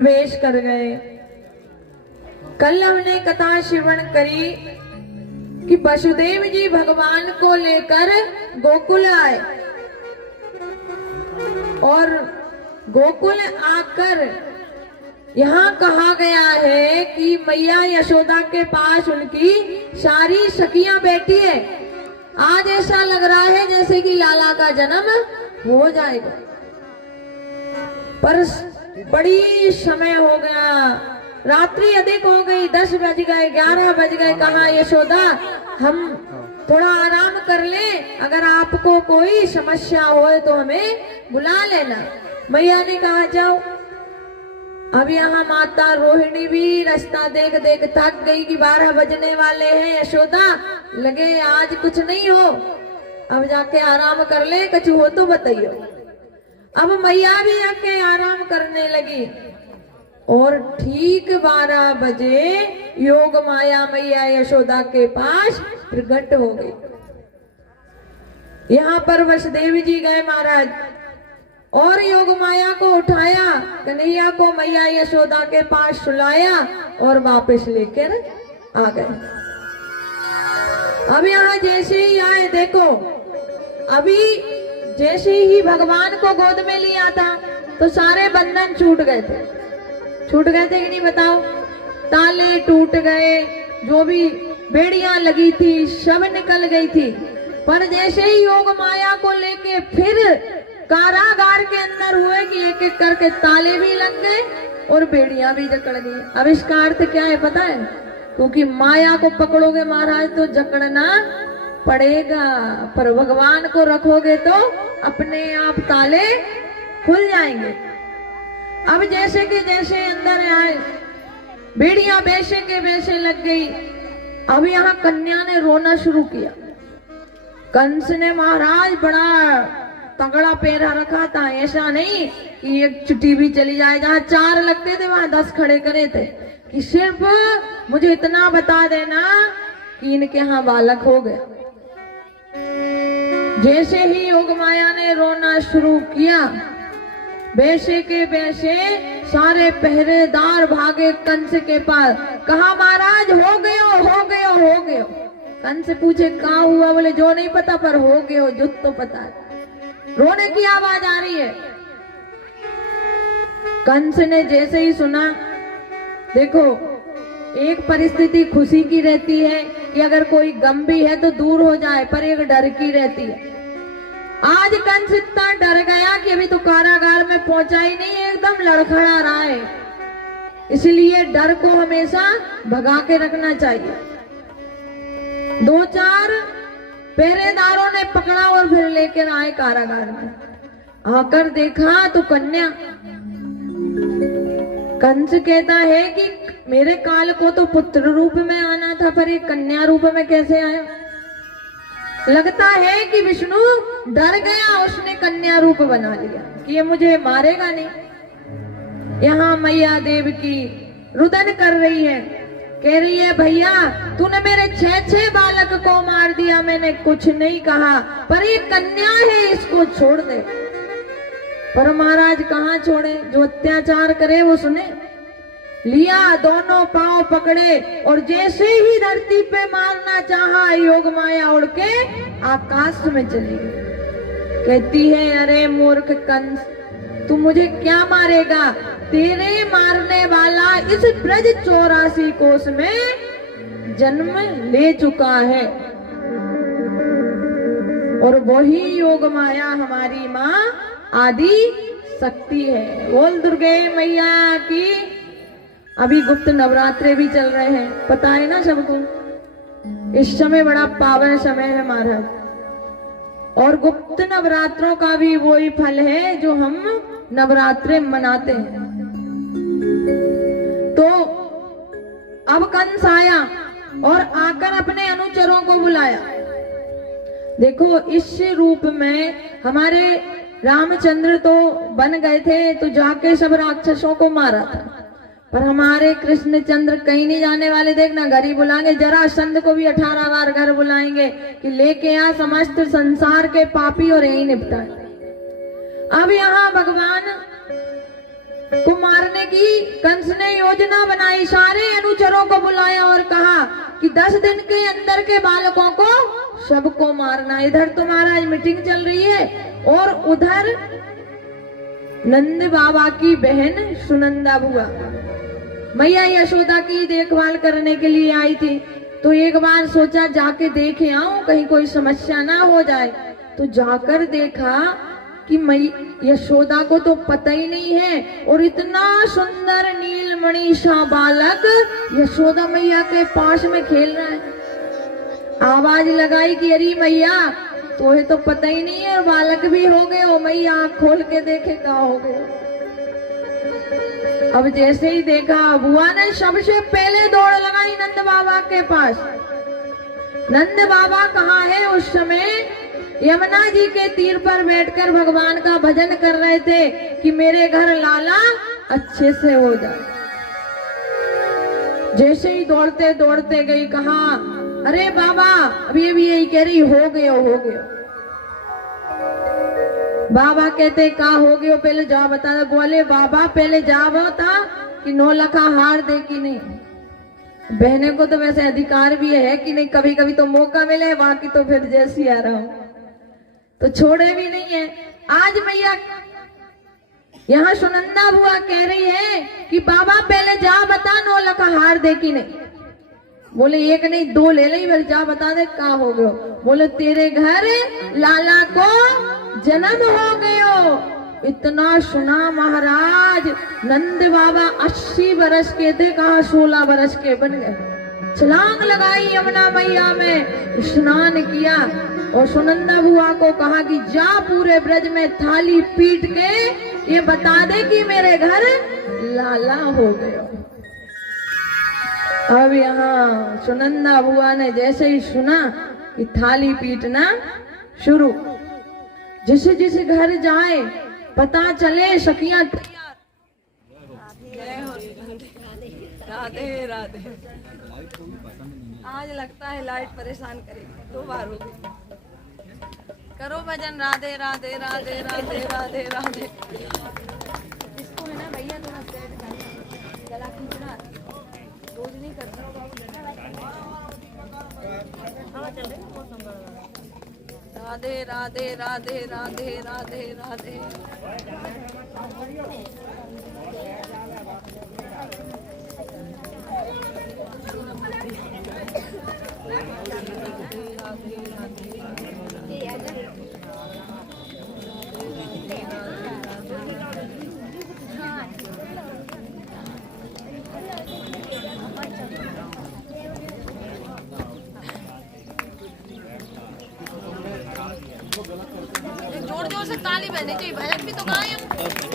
प्रवेश कर गए। कल हमने कथा श्रवण करी कि वसुदेव जी भगवान को लेकर गोकुल आए और गोकुल आकर यहाँ कहा गया है कि मैया यशोदा के पास उनकी सारी सखियां बैठी है। आज ऐसा लग रहा है जैसे कि लाला का जन्म हो जाएगा, पर बड़ी समय हो गया, रात्रि अधिक हो गई, 10 बज गए, 11 बज गए। कहा यशोदा हम थोड़ा आराम कर लें, अगर आपको कोई समस्या हो तो हमें बुला लेना। मैया ने कहा जाओ। अब यहाँ माता रोहिणी भी रास्ता देख देख थक गई कि 12 बजने वाले हैं। यशोदा लगे आज कुछ नहीं हो, अब जाके आराम कर ले, कुछ हो तो बताइयो। अब मैया भी जाके आराम करने लगी और ठीक 12 बजे योग माया मैया यशोदा के पास प्रकट हो गई। यहाँ पर वसुदेव जी गए महाराज और योग माया को उठाया, कन्हैया को मैया यशोदा के पास सुलाया और वापस लेकर आ गए। अब यहाँ जैसे ही आए, देखो अभी जैसे ही भगवान को गोद में लिया था तो सारे बंधन छूट गए थे। छूट गए थे कि नहीं बताओ? ताले टूट गए, जो भी बेड़ियां लगी थी सब निकल गई थी। पर जैसे ही योग माया को लेके फिर कारागार के अंदर हुए कि एक एक करके ताले भी लग गए और बेड़ियां भी जकड़ गई। अब इसका अर्थ क्या है पता है? क्योंकि माया को पकड़ोगे महाराज तो जकड़ना पड़ेगा, पर भगवान को रखोगे तो अपने आप ताले खुल जाएंगे। अब जैसे कि जैसे अंदर आए, बेड़ियां वैसे के वैसे लग गई। अब यहाँ कन्या ने रोना शुरू किया। कंस ने महाराज बड़ा तगड़ा पैरा रखा था, ऐसा नहीं कि एक चिट्ठी भी चली जाए, जहाँ 4 लगते थे वहां 10 खड़े करे थे कि सिर्फ मुझे इतना बता देना कि इनके यहाँ बालक हो गया। जैसे ही योग माया ने रोना शुरू किया, वैसे के वैसे सारे पहरेदार भागे कंस के पास। कहा महाराज हो गयो हो गयो हो गयो। कंस पूछे कहाँ हुआ? बोले जो नहीं पता पर हो गयो जो तो पता है। रोने की आवाज आ रही है। कंस ने जैसे ही सुना, देखो एक परिस्थिति खुशी की रहती है कि अगर कोई गम भी है तो दूर हो जाए, पर एक डर की रहती है। आज कंस इतना डर गया कि अभी तो कारागार में पहुंचा ही नहीं, एकदम लड़खड़ा रहा है। इसलिए डर को हमेशा भगा के रखना चाहिए। 2-4 पहरेदारों ने पकड़ा और फिर लेकर आए कारागार में। आकर देखा तो कन्या। कंस कहता है कि मेरे काल को तो पुत्र रूप में आना था, पर ये कन्या रूप में कैसे आया? लगता है कि विष्णु डर गया, उसने कन्या रूप बना लिया कि ये मुझे मारेगा नहीं। यहाँ मैया देव की रुदन कर रही है, कह रही है भैया तूने मेरे 6 बालक को मार दिया, मैंने कुछ नहीं कहा, पर ये कन्या है इसको छोड़ दे। पर महाराज कहाँ छोड़े? जो अत्याचार करे वो सुने। लिया, दोनों पांव पकड़े और जैसे ही धरती पे मारना चाहा, योग माया उड़ के आकाश में चली गई। कहती है अरे मूर्ख कंस, तू मुझे क्या मारेगा? तेरे मारने वाला इस ब्रज 84 कोस में जन्म ले चुका है और वही योग माया हमारी माँ आदि शक्ति है। बोल दुर्गे मैया की। अभी गुप्त नवरात्रे भी चल रहे हैं, पता है ना सबको। इस समय बड़ा पावन समय है महाराज, और गुप्त नवरात्रों का भी वही फल है जो हम नवरात्रे मनाते हैं। तो अब कंस आया और आकर अपने अनुचरों को बुलाया। देखो इस रूप में हमारे रामचंद्र तो बन गए थे तो जाके सब राक्षसों को मारा था, पर हमारे कृष्णचंद्र कहीं नहीं जाने वाले। देखना घर ही बुलाएंगे, जरासंध को भी 18 बार घर बुलाएंगे कि लेके आ समस्त संसार के पापी और यही निपटाए। अब यहाँ भगवान को मारने की कंस ने योजना बनाई। सारे अनुचरों को बुलाया और कहा कि 10 दिन के अंदर के बालकों को सबको मारना। इधर तो महाराज मीटिंग चल रही है और उधर नंद बाबा की बहन सुनंदा बुआ मैया यशोदा की देखभाल करने के लिए आई थी। तो एक बार सोचा जाके देखे आऊं, कहीं कोई समस्या ना हो जाए। तो जाकर देखा कि यशोदा को तो पता ही नहीं है और इतना सुंदर नीलमणि सा बालक यशोदा मैया के पास में खेल रहा है। आवाज लगाई कि अरे मैया तो ये तो पता ही नहीं है और बालक भी हो गए हो। मैया आँख खोल के देखे क्या हो गए। अब जैसे ही देखा बुआ ने सबसे पहले दौड़ लगाई नंद बाबा के पास। नंद बाबा कहाँ है? उस समय यमुना जी के तीर पर बैठकर भगवान का भजन कर रहे थे कि मेरे घर लाला अच्छे से हो जाए। जैसे ही दौड़ते दौड़ते गई, कहा अरे बाबा अभी अभी यही कह रही हो गयो हो गयो। बाबा कहते का हो गयो पहले जा बता। बोले बाबा पहले जा बता कि 9 लखा हार दे कि नहीं। बहने को तो वैसे अधिकार भी है कि नहीं, कभी कभी तो मौका मिले, बाकी तो फिर जैसी आ रहा हूं तो छोड़े भी नहीं है। आज मैया यहाँ सुनंदा बुआ कह रही है कि बाबा पहले जा बता 9 लखा हार दे कि नहीं। बोले 1 नहीं 2 ले ली, फिर जा बता दे का हो गयो। बोले तेरे घर लाला को जन्म हो गयो। इतना सुना महाराज। नंद बाबा 80 बरस के थे, कहा 16 बरस के बन गए। छलांग लगाई यमुना मैया में, स्नान किया और सुनंदा बुआ को कहा कि जा पूरे ब्रज में थाली पीट के ये बता दे कि मेरे घर लाला हो गयो। अब यहाँ सुनंदा बुआ ने जैसे ही सुना कि थाली पीटना शुरू, जिसे जिसे घर जाए पता चले सखियां तैयार। राधे राधे। आज लगता है लाइट परेशान करेगी, 2 बार हो गई। करो भजन राधे राधे राधे राधे राधे राधे। इसको है ना भैया थोड़ा सेट करना, गला खींचना, रोज नहीं करना। राधे राधे राधे राधे राधे राधे। जोर जोर से ताली बजनी चाहिए, भजन भी तो गाएं हम।